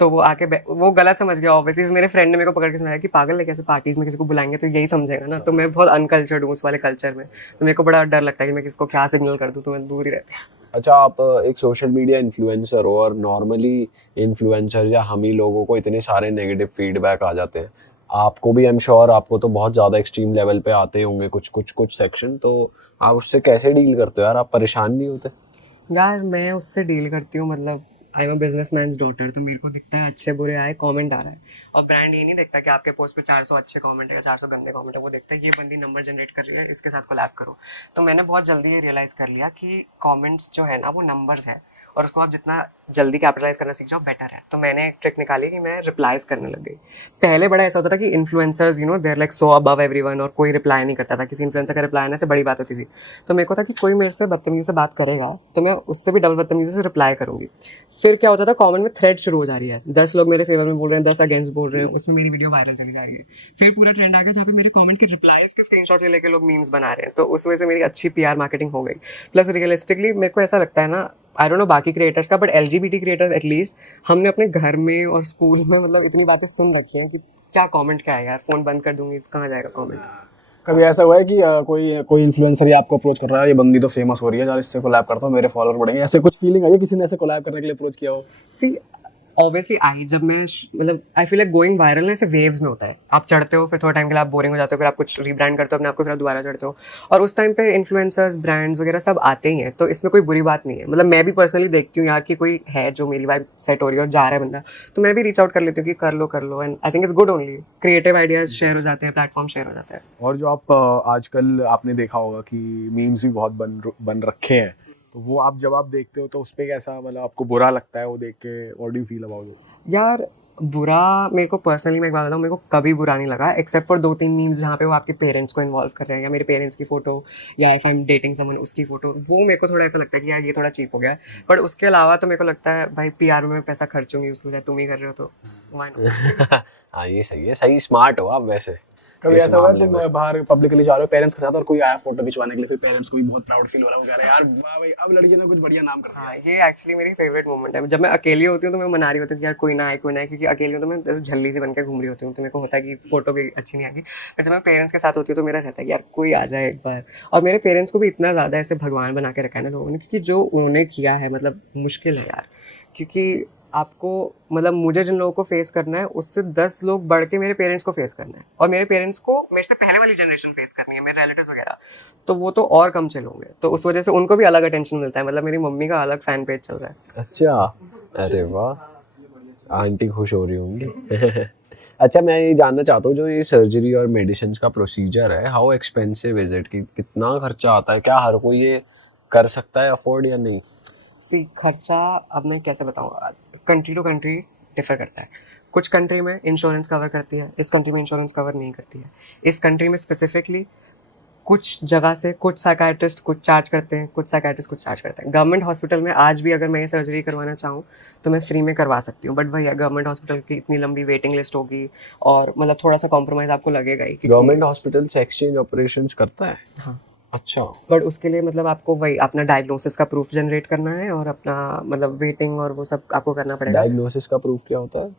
तो वो आके वो गलत समझ गया ऑब्वियसली। मेरे फ्रेंड ने मेरे को पकड़ के समझाया कि पागल है, कैसे पार्टीज में किसी को बुलाएंगे तो यही समझेगा ना। तो मैं बहुत अनकल्चर्ड हूँ उस वाले कल्चर में, तो मेरे को बड़ा डर लगता है कि मैं किसको क्या सिग्नल कर दूँ, तो मैं दूर ही रहती हूँ। अच्छा, आप एक सोशल मीडिया इन्फ्लुएंसर हो और नॉर्मली इन्फ्लुएंसर या हम ही लोगों को इतने सारे नेगेटिव फीडबैक आ जाते हैं। आपको भी, आई एम श्योर, आपको तो बहुत ज़्यादा एक्सट्रीम लेवल पे आते होंगे कुछ सेक्शन, तो आप उससे कैसे डील करते हो यार? आप परेशान नहीं होते? यार मैं उससे डील करती हूँ, मतलब I am a businessman's daughter, तो मेरे को दिखता है अच्छे बुरे आए कमेंट आ रहा है, और ब्रांड ये नहीं देखता कि आपके पोस्ट पे 400 अच्छे कमेंट है या 400 गंदे कमेंट है। वो देखता है ये बंदी नंबर जनरेट कर रही है, इसके साथ कोलैब करो। तो मैंने बहुत जल्दी ये रियलाइज कर लिया कि कमेंट्स जो है ना वो नंबर्स है, और उसको आप जितना जल्दी कैपिटलाइज करना सीख जाओ बेटर है। तो मैंने एक ट्रिक निकाली कि मैं रिप्लाईज करने लग गई। पहले बड़ा ऐसा होता था कि influencers they are like so above everyone, और कोई रिप्लाई नहीं करता था। किसी इन्फ्लुएंसर का रिप्लाई आने से बड़ी बात होती थी। तो मेरे को था कि कोई मेरे से बदतमीजी से बात करेगा तो मैं उससे भी डबल बदतमीजी से रिप्लाई करूंगी। फिर क्या होता था, कमेंट में थ्रेड शुरू हो जा रही है, 10 लोग मेरे फेवर में बोल रहे हैं, 10 अगेंस्ट बोल रहे हैं, उसमें मेरी वीडियो वायरल चली जा रही है। फिर पूरा ट्रेंड आ गया जहाँ पे मेरे कमेंट के रिप्लाईज के स्क्रीनशॉट से लेकर लोग मीम्स बना रहे हैं। तो उस वजह से मेरी अच्छी पीआर मार्केटिंग हो गई। प्लस रियलिस्टिकली मेरे को ऐसा लगता है ना, आई डोंट नो बाकी क्रिएटर्स का, बट LGBT क्रिएटर्स एटलीस्ट हमने अपने घर में और स्कूल में मतलब इतनी बातें सुन रखी हैं कि क्या कमेंट क्या है यार, फ़ोन बंद कर दूंगी तो कहाँ जाएगा कमेंट। कभी ऐसा हुआ है कि कोई इन्फ्लुएंसर या आपको अप्रोच कर रहा है, ये बंदी तो फेमस हो रही है यार, इससे कोलैब करता हूँ, मेरे फॉलोअर बढ़ेंगे, ऐसे कुछ फीलिंग आई है किसी ने ऐसे कोलैब करने के लिए अप्रोच किया हो? सी ऑब्वियसली आई, जब मैं मतलब आई फील लाइक गोइंग वायरल ना ऐसे वेव्स में होता है। आप चढ़ते हो, फिर थोड़ा टाइम के लिए आप बोरिंग हो जाते हो, फिर आप कुछ रीब्रांड करते हो अपने आप को, फिर आप दोबारा चढ़ते हो, और उस टाइम पे इन्फ्लुएंसर्स ब्रांड्स वगैरह सब आते ही हैं। तो इसमें कोई बुरी बात नहीं है। मतलब मैं भी पर्सनली देखती हूँ यार कि कोई है जो मेरी वाइब सेट हो रही है और जा रहा है बंदा, तो मैं भी रीच आउट कर लेती हूँ कि कर लो, and I think it's good only. Creative ideas share हो जाते हैं, प्लेटफॉर्म शेयर हो जाता है। और जो आप आजकल आपने देखा होगा कि मीम्स भी बहुत बन रखे हैं, तो वो आप जब आप देखते हो तो उस पे कैसा, मतलब आपको बुरा लगता है वो देख के? What do you feel about it? यार बुरा, मेरे को पर्सनली मैं एक बात बताऊँ, मेरे को कभी बुरा नहीं लगा एक्सेप्ट फॉर 2-3 मीम्स जहाँ पे वो आपके पेरेंट्स को इन्वॉल्व कर रहे हैं, या मेरे पेरेंट्स की फोटो, या if I am dating someone उसकी फोटो। वो मेरे को थोड़ा ऐसा लगता है कि यार ये थोड़ा चीप हो गया है। बट उसके अलावा तो मेरे को लगता है भाई पीआर में मैं पैसा खर्चूंगी, उसके बजाय तुम ही कर रहे हो तो व्हाई नॉट। हाँ, ये सही है, सही स्मार्ट हो आप वैसे कभी इस ऐसा हुआ है मामले तुम में। बाहर पब्लिकली जा रहे हो पेरेंट्स के साथ और कोई आया फोटो खिंचवाने के लिए, फिर पेरेंट्स को भी बहुत प्राउड फील हो रहा है, वो कह रहे हैं यार वाह भाई अब लड़की ने कुछ बढ़िया नाम कर दिया? हाँ, ये एक्चुअली मेरी फेवरेट मोमेंट है। जब मैं अकेली होती हूँ तो मैं मना रही होती हूँ कि यार कोई ना आए, क्योंकि अकेली हूँ तो मैं जैसे झल्ली से बन के घूम रही होती हूँ, तो मेरे को होता है कि फोटो भी अच्छी नहीं आएगी। बट जब मैं पेरेंट्स के साथ होती हूँ तो मेरा रहता है कि यार कोई आ जाए एक बार। और मेरे पेरेंट्स को भी इतना ज़्यादा ऐसे भगवान बना के रखा है ना लोगों ने, क्योंकि जो उन्होंने किया है मतलब मुश्किल है यार। क्योंकि आपको मतलब मुझे जिन लोगों को फेस करना है उससे 10 लोग बढ़ के मेरे पेरेंट्स को फेस करना है, और मेरे पेरेंट्स को मेरे से पहले वाली जनरेशन फेस करनी है, मेरे रिलेटिव्स वगैरह, तो वो तो और कम चल होंगे। तो उस वजह से उनको भी अलग अटेंशन मिलता है। मतलब मेरी मम्मी का अलग फैन पेज चल रहा है। अच्छा, अरे वाह, आंटी खुश हो रही होंगी। अच्छा, मैं ये जानना चाहता हूँ, जो ये सर्जरी और मेडिसिन का प्रोसीजर है, हाउ एक्सपेंसिव इज इट? कितना खर्चा आता है? क्या हर कोई ये कर सकता है अफोर्ड या नहीं? खर्चा अब मैं कैसे बताऊँ, कंट्री टू कंट्री डिफर करता है। कुछ कंट्री में इंश्योरेंस कवर करती है, इस कंट्री में इंश्योरेंस कवर नहीं करती है। इस कंट्री में स्पेसिफिकली कुछ जगह से कुछ साइकाइट्रिस्ट कुछ चार्ज करते हैं, कुछ साइकाइट्रिस्ट कुछ चार्ज करते हैं। गवर्नमेंट हॉस्पिटल में आज भी अगर मैं ये सर्जरी करवाना चाहूँ तो मैं फ्री में करवा सकती हूँ, बट भैया गवर्नमेंट हॉस्पिटल की इतनी लंबी वेटिंग लिस्ट होगी, और मतलब थोड़ा सा कॉम्प्रोमाइज़ आपको लगेगा ही, गवर्नमेंट हॉस्पिटल से एक्सचेंज ऑपरेशंस करता है? हाँ। अच्छा, बट उसके लिए मतलब आपको वही अपना डायग्नोसिस का प्रूफ जनरेट करना है, और अपना मतलब वेटिंग और वो सब आपको करना पड़ेगा। डायग्नोसिस का प्रूफ क्या होता है?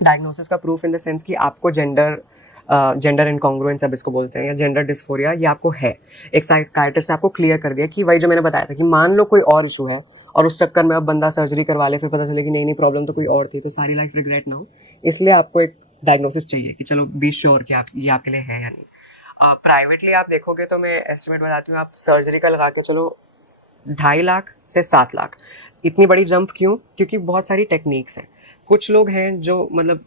डायग्नोसिस का प्रूफ इन द सेंस कि आपको जेंडर इनकॉन्ग्रुएंस अब इसको बोलते हैं, या जेंडर डिस्फोरिया, ये आपको है। एक साइकाइट्रिस्ट ने आपको क्लियर कर दिया कि वही जो मैंने बताया था कि मान लो कोई और इशू है और उस चक्कर में अब बंदा सर्जरी करवा ले, फिर पता चले कि नहीं प्रॉब्लम तो कोई और थी, तो सारी लाइफ रिग्रेट ना हो, इसलिए आपको एक डायग्नोसिस चाहिए कि चलो बी श्योर कि आप ये आपके लिए है या नहीं। प्राइवेटली आप देखोगे तो मैं एस्टिमेट बताती हूँ, आप सर्जरी का लगा के चलो 2.5 लाख से 7 लाख। इतनी बड़ी जंप क्यों? क्योंकि बहुत सारी टेक्निक्स हैं। कुछ लोग हैं जो मतलब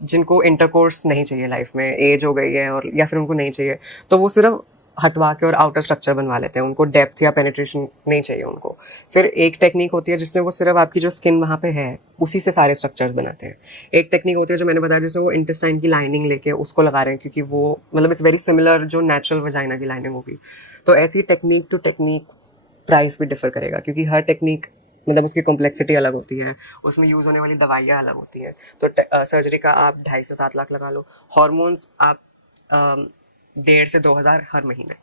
जिनको इंटरकोर्स नहीं चाहिए लाइफ में, एज हो गई है, और या फिर उनको नहीं चाहिए, तो वो सिर्फ हटवा के और आउटर स्ट्रक्चर बनवा लेते हैं, उनको डेप्थ या पेनिट्रेशन नहीं चाहिए उनको। फिर एक टेक्निक होती है जिसमें वो सिर्फ आपकी जो स्किन वहाँ पे है उसी से सारे स्ट्रक्चर्स बनाते हैं। एक टेक्निक होती है जो मैंने बताया जिसमें वो इंटेस्टाइन की लाइनिंग लेके उसको लगा रहे हैं, क्योंकि वो मतलब इट्स वेरी सिमिलर जो नेचुरल वजाइना की लाइनिंग होगी। तो ऐसी टेक्निक टू टेक्निक प्राइस भी डिफर करेगा, क्योंकि हर टेक्निक मतलब उसकी कॉम्प्लेक्सिटी अलग होती है, उसमें यूज़ होने वाली दवाइयाँ अलग होती हैं। तो सर्जरी का आप 2.5 से 7 लाख लगा लो, हॉर्मोन्स आप 1.5 से 2 हज़ार हर महीने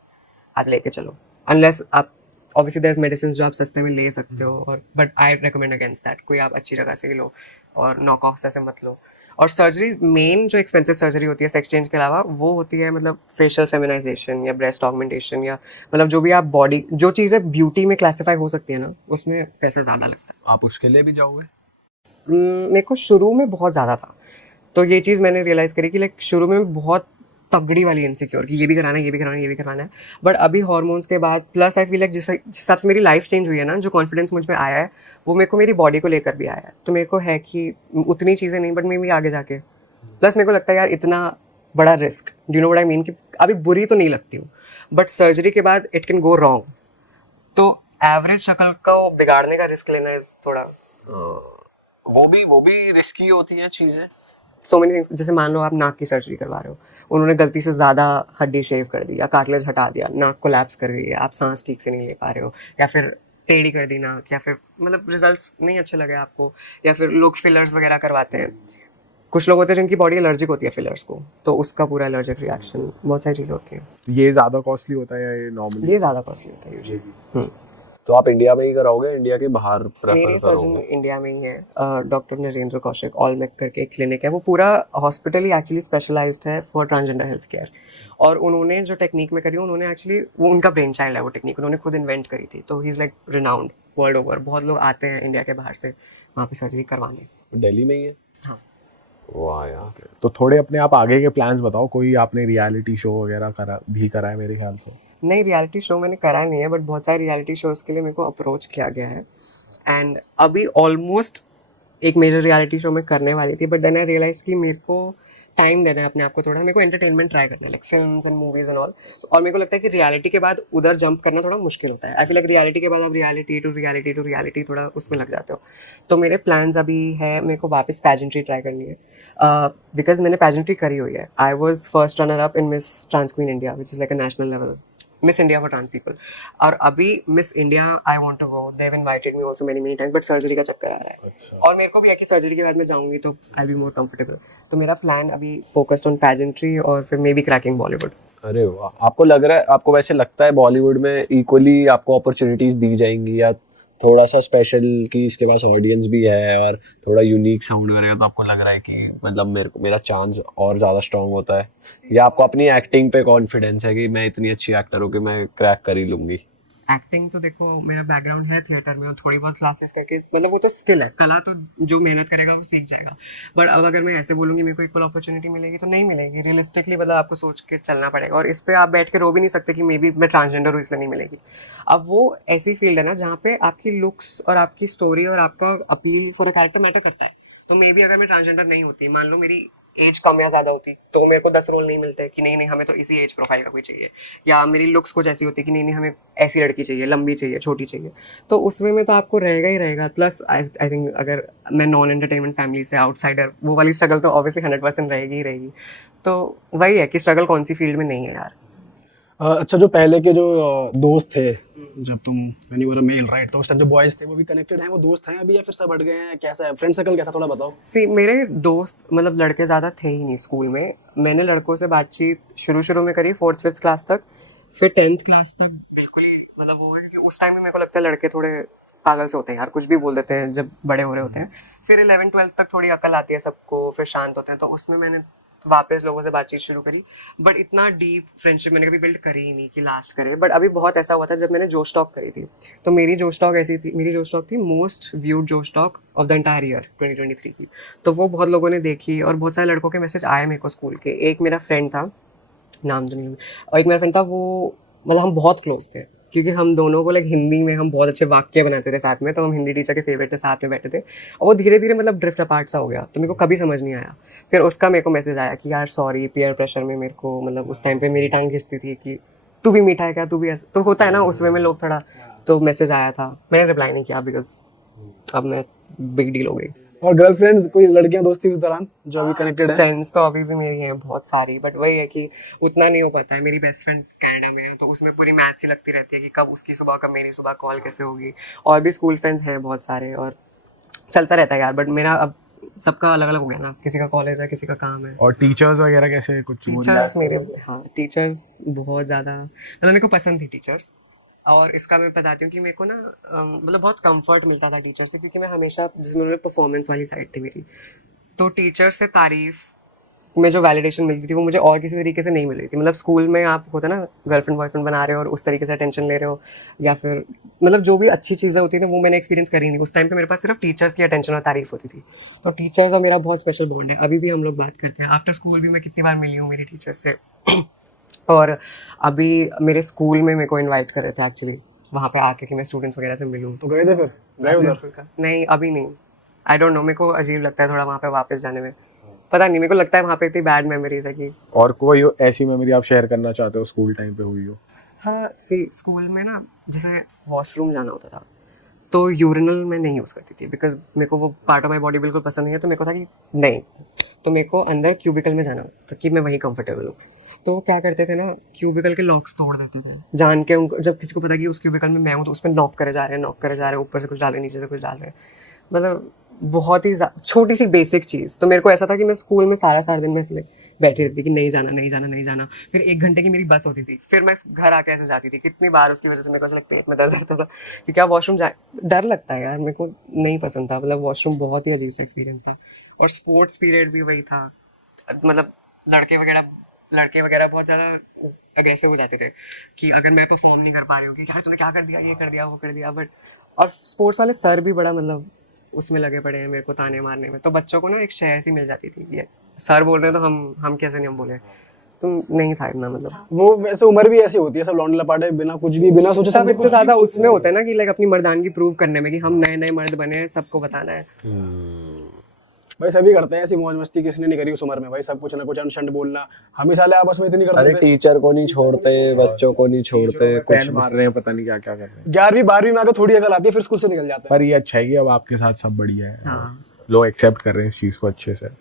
आप लेके चलो, अनलेस आप ऑब्वियसली देयर इज मेडिसिन जो आप सस्ते में ले सकते हो, और but I recommend against that, कोई आप अच्छी जगह से ही लो और नॉक ऑफ से मत लो। और सर्जरी मेन जो एक्सपेंसिव सर्जरी होती है सेक्स चेंज के अलावा, वो होती है मतलब फेशियल फेमिनाइजेशन या ब्रेस्ट ऑगमेंटेशन, या मतलब जो भी आप बॉडी जो चीज़ें ब्यूटी में क्लासीफाई हो सकती है ना, उसमें पैसा ज़्यादा लगता है। आप उसके लिए भी जाओगे? मेरे को शुरू में बहुत ज़्यादा था, तो ये चीज़ मैंने रियलाइज़ करी कि लाइक शुरू में बहुत तगड़ी वाली इनसिक्योर कि ये भी कराना है, ये भी कराना है, ये भी करवाना है। बट अभी हॉर्मोन्स के बाद प्लस आई फील लाइक जिस हिसाब से मेरी लाइफ चेंज हुई है ना, जो कॉन्फिडेंस मुझ में आया है, वो मेरे को मेरी बॉडी को लेकर भी आया है। तो मेरे को है कि उतनी चीज़ें नहीं, बट मैं भी आगे जाके प्लस मेरे को लगता है यार इतना बड़ा risk, do know what I mean, कि अभी बुरी तो नहीं लगती हूँ, बट सर्जरी के बाद इट कैन गो रॉन्ग। तो एवरेज शक्ल को बिगाड़ने का रिस्क लेना इज थोड़ा वो भी रिस्की होती हैं चीजें। So many things. जैसे मान लो आप नाक की सर्जरी करवा रहे हो, उन्होंने गलती से ज़्यादा हड्डी शेव कर दी या कार्टिलेज हटा दिया, नाक कोलैप्स कर गई है, आप सांस ठीक से नहीं ले पा रहे हो, या फिर टेढ़ी कर दी नाक, या फिर मतलब रिजल्ट्स नहीं अच्छे लगे आपको, या फिर लोग फिलर्स वगैरह करवाते हैं। कुछ लोग होते हैं जिनकी बॉडी एलर्जिक होती है फिलर्स को, तो उसका पूरा एलर्जिक रिएक्शन, बहुत सारी चीज़ें होती हैं। तो ये ज़्यादा कॉस्टली होता है या ये नॉर्मली? ये ज़्यादा कॉस्टली होता है यूजुअली। तो आप इंडिया में ही कराओगे, इंडिया के बाहर प्रेफर मेरी सर्जन करोगे? इंडिया में ही है, डॉक्टर नरेंद्र कौशिक ऑलमेक करके एक क्लिनिक है, वो पूरा हॉस्पिटल ही एक्चुअली स्पेशलाइज्ड है फॉर ट्रांसजेंडर हेल्थ केयर। और उन्होंने जो टेक्निक में करी, उन्होंने एक्चुअली वो उनका ब्रेन चाइल्ड है, वो टेक्निक उन्होंने खुद इन्वेंट करी थी। तो he is like renowned world over, बहुत लोग आते हैं इंडिया के बाहर से वहाँ पे सर्जरी करवाने। दिल्ली में ही है? हाँ। वाह यार। तो थोड़े अपने आप आगे के प्लान्स बताओ, कोई आपने रियलिटी शो वगैरह करा है मेरे ख्याल से? नहीं, रियलिटी शो मैंने करा नहीं है, बट बहुत सारे रियलिटी शोज़ के लिए मेरे को अप्रोच किया गया है। एंड अभी ऑलमोस्ट एक मेजर रियलिटी शो मैं करने वाली थी, बट देन आई रियलाइज कि मेरे को टाइम देना है अपने आप को, थोड़ा मेरे को एंटरटेनमेंट ट्राई करना है, like films and movies and all. और मेरे को लगता है कि रियलिटी के बाद उधर जंप करना थोड़ा मुश्किल होता है। आई फील लाइक रियलिटी के बाद आप reality to reality to reality थोड़ा उसमें लग जाते हो। तो मेरे प्लान्स अभी है, मेरे को वापस पैजेंट्री ट्राई करनी है, बिकॉज मैंने पैजेंट्री करी हुई है। I was first runner up in Miss trans queen India, which is like a national level Miss India for trans people. और अभी Miss India I want to go, they have invited me also many many times, but surgery का चक्कर आ रहा है। और मेरे को भी है कि सर्जरी के बाद मैं जाऊंगी तो आई बी मोर कंफर्टेबल। तो मेरा प्लान अभी फोकस्ड ऑन पैजेंट्री और फिर मे बी क्रैकिंग बॉलीवुड। अरे वाह, आपको लग रहा है, आपको वैसे लगता है बॉलीवुड में इक्वली आपको अपॉर्चुनिटीज दी जाएंगी, या थोड़ा सा स्पेशल कि इसके पास ऑडियंस भी है और थोड़ा यूनिक साउंड वगैरह, तो आपको लग रहा है कि मतलब मेरा चांस और ज़्यादा स्ट्रांग होता है, या आपको अपनी एक्टिंग पे कॉन्फिडेंस है कि मैं इतनी अच्छी एक्टर हूँ कि मैं क्रैक कर ही लूँगी? एक्टिंग तो देखो मेरा बैकग्राउंड है थिएटर में, और थोड़ी बहुत क्लासेस करके, मतलब वो तो स्किल है, कला तो जो मेहनत करेगा वो सीख जाएगा। बट अब अगर मैं ऐसे बोलूँगी मेरे को इक्वल अपॉर्चुनिटी मिलेगी, तो नहीं मिलेगी रियलिस्टिकली, मतलब आपको सोच के चलना पड़ेगा। और इस पर आप बैठ के रो भी नहीं सकते कि मे बी मैं ट्रांसजेंडर हूँ इसलिए नहीं मिलेगी। अब वो ऐसी फील्ड है ना जहाँ पे आपकी लुक्स और आपकी स्टोरी और आपका appeal for a character matter करता है। तो मे बी अगर मैं ट्रांसजेंडर नहीं होती, मान लो मेरी एज कम या ज़्यादा होती, तो मेरे को 10 रोल नहीं मिलते कि नहीं नहीं हमें तो इसी एज प्रोफाइल का कोई चाहिए, या मेरी लुक्स कुछ ऐसी होती कि नहीं नहीं हमें ऐसी लड़की चाहिए, लंबी चाहिए, छोटी चाहिए। तो उस वे में तो आपको रहेगा ही रहेगा। प्लस आई थिंक अगर मैं नॉन एंटरटेनमेंट फैमिली से आउटसाइडर, वो वाली स्ट्रगल तो ऑब्वियसली 100% रहेगी ही रहेगी। तो वही है कि स्ट्रगल कौन सी फील्ड में नहीं है यार। अच्छा, जो पहले के जो दोस्त थे, जब तुम when you were a male, right, तो उस टाइम जो बॉयज थे वो भी कनेक्टेड हैं, वो दोस्त हैं अभी, या फिर सब हट गए हैं? कैसा है फ्रेंड सर्कल, कैसा, थोड़ा बताओ। सी मेरे दोस्त मतलब लड़के ज़्यादा थे ही नहीं स्कूल में। मैंने लड़कों से बातचीत शुरू में करी 4th-5th क्लास तक, फिर 10th क्लास तक बिल्कुल ही मतलब वो है, क्योंकि उस टाइम में मेरे को लगता है लड़के थोड़े पागल से होते हैं यार, कुछ भी बोल देते हैं जब बड़े हो रहे होते हैं। फिर 11th-12th तक थोड़ी अकल आती है सबको, फिर शांत होते हैं, तो उसमें मैंने वापस लोगों से बातचीत शुरू करी। बट इतना डीप फ्रेंडशिप मैंने कभी बिल्ड करी ही नहीं कि लास्ट करे। बट अभी बहुत ऐसा हुआ था जब मैंने जोश टॉक करी थी, तो मेरी जोश टॉक थी मोस्ट व्यूड जोश talk of the entire year 2023 की। तो वो बहुत लोगों ने देखी और बहुत सारे लड़कों के मैसेज आए मेरे को स्कूल के। एक मेरा फ्रेंड था, नाम तो नहीं लूँगी, और एक मेरा फ्रेंड था, वो मतलब हम बहुत क्लोज थे क्योंकि हम दोनों को लाइक हिंदी में हम बहुत अच्छे वाक्य बनाते थे साथ में, तो हम हिंदी टीचर के फेवरेट थे, साथ में बैठे थे। और वो धीरे धीरे मतलब ड्रिफ्ट अपार्ट सा हो गया, तो मेरे को कभी समझ नहीं आया। फिर उसका मेरे को मैसेज आया कि यार सॉरी, पीयर प्रेशर में मेरे को मतलब उस टाइम पे मेरी टांग खिंचती थी कि तू भी मीठा है क्या, तू भी ऐसा, तो होता है ना उस वे में लोग थोड़ा। तो मैसेज आया था, मैंने रिप्लाई नहीं किया बिकॉज अब मैं बिग डील हो गई। और गर्लफ्रेंड्स कोई लड़कियां दोस्ती उस दौरान जो अभी कनेक्टेड है? फ्रेंड्स तो अभी भी मेरी हैं बहुत सारी, बट वही है कि उतना नहीं हो पाता है। मेरी बेस्ट फ्रेंड कनाडा में है, तो उसमें पूरी मैच ही लगती रहती है कि कब उसकी सुबह कब मेरी सुबह कॉल कैसे होगी। और भी स्कूल फ्रेंड्स हैं बहुत सारे, और चलता रहता है यार। बट मेरा अब सबका अलग अलग हो गया ना, किसी का कॉलेज है, किसी का काम है। और टीचर्स वगैरह कैसे कुछ वो टीचर्स मेरे, हाँ टीचर्स बहुत ज़्यादा, मतलब मेरे को पसंद थी टीचर्स। और इसका मैं बताती हूँ कि मेरे को ना मतलब बहुत कंफर्ट मिलता था टीचर से, क्योंकि मैं हमेशा, जिसमें परफॉर्मेंस वाली साइड थी मेरी, तो टीचर से तारीफ में जो वैलिडेशन मिलती थी वो मुझे और किसी तरीके से नहीं मिल रही थी। मतलब स्कूल में आप होता ना गर्लफ्रेंड बॉयफ्रेंड बना रहे हो और उस तरीके से अटेंशन ले रहे हो, या फिर मतलब जो भी अच्छी चीज़ें होती थी वो मैंने एक्सपीरियंस करी नहीं। उस टाइम पे मेरे पास सिर्फ टीचर्स की अटेंशन और तारीफ होती थी। तो टीचर्स और मेरा बहुत स्पेशल बॉन्ड है, अभी भी हम लोग बात करते हैं। आफ्टर स्कूल भी मैं कितनी बार मिली हूँ मेरी टीचर्स से। और अभी मेरे स्कूल में मेरे को इन्वाइट कर रहे थे एक्चुअली वहाँ पे आके कि मैं स्टूडेंट्स वगैरह से मिलूँ। तो गए थे फिर? गए उधर? नहीं अभी नहीं, आई डोंट नो, मेरे को अजीब लगता है थोड़ा वहाँ पे वापस जाने में। पता नहीं, मेरे को लगता है वहाँ पे इतनी बैड मेमोरीज है कि। और कोई ऐसी मेमोरी आप शेयर करना चाहते हो स्कूल टाइम पे हुई हो? हाँ सी, स्कूल में ना जैसे वॉशरूम जाना होता था तो यूरिनल मैं नहीं यूज़ करती थी, बिकॉज मेरे को वो पार्ट ऑफ माई बॉडी बिल्कुल पसंद नहीं है। तो मेरे को था कि नहीं, तो मेरे को अंदर क्यूबिकल में जाना था कि मैं वहीं कंफर्टेबल हूँ। तो क्या करते थे ना, क्यूबिकल के लॉक्स तोड़ देते थे जान के। उनको जब किसी को पता कि उस क्यूबिकल में मैं हूँ तो उस पर नॉक करे जा रहे हैं, नॉक करे जा रहे हैं, ऊपर से कुछ डाल रहे हैं, नीचे से कुछ डाल रहे हैं। मतलब बहुत ही छोटी सी बेसिक चीज़। तो मेरे को ऐसा था कि मैं स्कूल में सारा दिन में इसलिए बैठी रहती थी कि नहीं जाना नहीं जाना नहीं जाना। फिर 1 घंटे की मेरी बस होती थी, फिर मैं घर आके ऐसे जाती थी। कितनी बार उसकी वजह से मेरे को ऐसा पेट में दर्द रहता था कि क्या वॉशरूम जाए, डर लगता है यार, मेरे को नहीं पसंद था। मतलब वॉशरूम बहुत ही अजीब सा एक्सपीरियंस था। और स्पोर्ट्स पीरियड भी वही था, मतलब लड़के वगैरह बहुत ज़्यादा अग्रेसिव हो जाते थे कि अगर मैं परफॉर्म नहीं कर पा रही हूँ कि यार तूने क्या कर दिया, ये कर दिया, वो कर दिया। बट और स्पोर्ट्स वाले सर भी बड़ा मतलब उसमें लगे पड़े हैं मेरे को ताने मारने में। तो बच्चों को ना एक शय ऐसी मिल जाती थी, ये सर बोल रहे हैं तो हम कैसे नहीं हम बोले। तो नहीं था इतना, मतलब वो वैसे उम्र भी ऐसी होती है, सब लौंडे लपाटे बिना कुछ भी बिना सोचे सब समझे इतना ज़्यादा उसमें होता है ना कि लाइक अपनी मर्दानगी प्रूव करने में कि हम नए नए मर्द बने हैं, सबको बताना है। भाई सभी करते हैं ऐसी मौज मस्ती, किसने नहीं करी उस उम्र में भाई। सब कुछ ना कुछ अनशंड बोलना, हम ही साले आपस में इतनी अरे करते थे। टीचर को नहीं छोड़ते, बच्चों को नहीं छोड़ते, कुछ पेन मार रहे हैं, पता नहीं क्या क्या कर रहे हैं। 11वीं 12वीं में आकर थोड़ी अकल आती है, फिर स्कूल से निकल जाते हैं। पर ये अच्छा है कि अब आपके साथ सब बढ़िया है। हाँ। लोग एक्सेप्ट कर रहे हैं इस चीज को अच्छे से।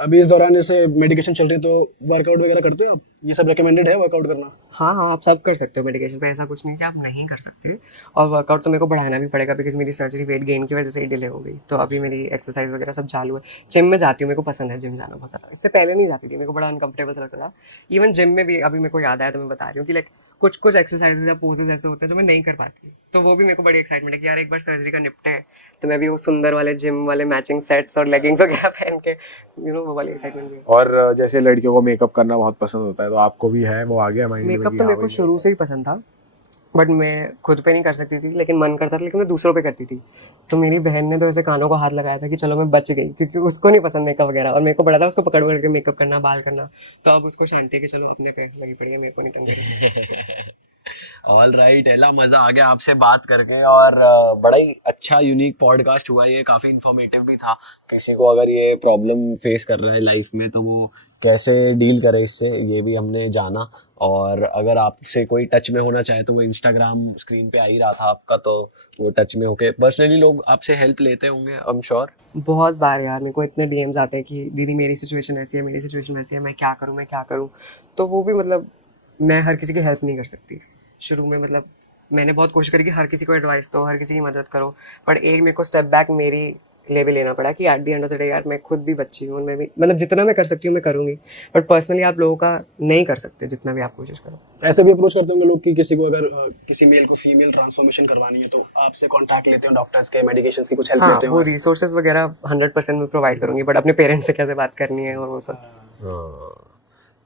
अभी इस दौरान जैसे मेडिकेशन चल रही है तो वर्कआउट वगैरह करते हो आप? ये सब रिकमेंडेड है वर्कआउट करना? हाँ, आप सब कर सकते हो मेडिकेशन पे, ऐसा कुछ नहीं कि आप नहीं कर सकते। और वर्कआउट तो मेरे को बढ़ाना भी पड़ेगा, बिकॉज मेरी सर्जरी वेट गेन की वजह से ही डिले हो गई। तो अभी मेरी एक्सरसाइज वगैरह सब चालू है। जिम में जाती हूँ, मेरे को पसंद है जिम जाना बहुत ज़्यादा। इससे पहले नहीं जाती थी, मेरे को बड़ा अनकंफर्टेबल सा लगता था। इवन जिम में भी अभी मेरे को याद आया तो मैं बता रही हूँ कि लाइक कुछ एक्सरसाइजेज या पोजेज ऐसे होते हैं जो मैं नहीं कर पाती। तो वो भी मेरे को बड़ी एक्साइटमेंट है कि यार एक बार सर्जरी का निपटे तो मैं भी वो सुंदर वाले जिम वाले मैचिंग सेट्स और लेगिंग्स वगैरह पहन के, वो वाली एक्साइटमेंट भी है। और जैसे लड़कियों को मेकअप करना बहुत पसंद होता है, तो आपको भी है वो आ गया माइंड में? मेकअप तो मेरे को शुरू से ही पसंद था, बट मैं खुद पे नहीं कर सकती थी, लेकिन मन करता था, लेकिन मैं दूसरों पे करती थी। तो मेरी बहन ने तो ऐसे कानों को हाथ लगाया था कि चलो मैं बच गई, क्योंकि उसको नहीं पसंद मेकअप वगैरह और मेरे को बड़ा था उसको पकड़ पकड़ के मेकअप करना, बाल करना। तो अब उसको शांति है कि चलो अपने पे लगी पड़ी है, मेरे को नहीं तंग करेगी। ऑल राइट एला, मजा आ गया आपसे बात करके। और बड़ा ही अच्छा यूनिक पॉडकास्ट हुआ ये, काफी इन्फॉर्मेटिव भी था। किसी को अगर ये प्रॉब्लम फेस कर रहा है लाइफ में तो वो कैसे डील करे इससे, ये भी हमने जाना। और अगर आपसे कोई टच में होना चाहे तो वो इंस्टाग्राम स्क्रीन पे आ ही रहा था आपका, तो वो टच में होके पर्सनली लोग आपसे हेल्प लेते होंगे आई एम श्योर। बहुत बार यार मेरे को इतने डीएम्स आते हैं कि दीदी मेरी सिचुएशन ऐसी है, मेरी सिचुएशन वैसी है, मैं क्या करूँ। तो वो भी मतलब मैं हर किसी की हेल्प नहीं कर सकती शुरू में। मतलब मैंने बहुत कोशिश करी कि हर किसी को एडवाइस दो, हर किसी की मदद करो, बट एक मेरे को स्टेप बैक मेरे लिए भी लेना पड़ा कि at the end of the day यार मैं खुद भी बच्ची हूँ और मैं भी मतलब जितना मैं कर सकती हूँ मैं करूँगी, बट पर्सनली आप लोगों का नहीं कर सकते जितना भी आप कोशिश करो। ऐसे भी अप्रोच करते होंगे लोग कि किसी को अगर किसी मेल को फीमेल ट्रांसफॉर्मेशन करवानी है तो आपसे कांटेक्ट लेते हैं डॉक्टर्स के, मेडिकेशंस की कुछ हेल्प हाँ, लेते वो हैं? रिसोर्सेज वगैरह 100% मैं प्रोवाइड करूँगी, बट अपने पेरेंट्स से कैसे बात करनी है और वो सब।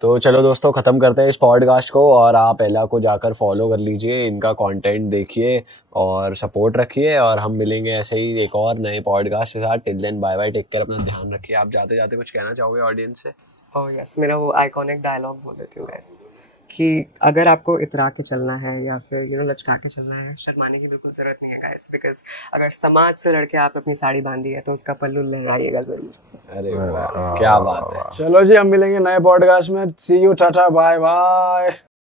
तो चलो दोस्तों, ख़त्म करते हैं इस पॉडकास्ट को। और आप एला को जाकर फॉलो कर लीजिए, इनका कंटेंट देखिए और सपोर्ट रखिए। और हम मिलेंगे ऐसे ही एक और नए पॉडकास्ट के साथ। Till then bye bye, take care, अपना ध्यान रखिए। आप जाते जाते कुछ कहना चाहोगे ऑडियंस से? ओह यस, मेरा वो आइकॉनिक डायलॉग बोल देती हूँ गाइस कि अगर आपको इतरा के चलना है या फिर लचका के चलना है, शर्माने की बिल्कुल ज़रूरत नहीं है गाइस, बिकॉज अगर समाज से लड़के आप अपनी साड़ी बांधी है तो उसका पल्लू लहराइएगा ज़रूर। अरे वाह, क्या बात है। चलो जी, हम मिलेंगे नए पॉडकास्ट में। सी यू, टाटा, बाय बाय।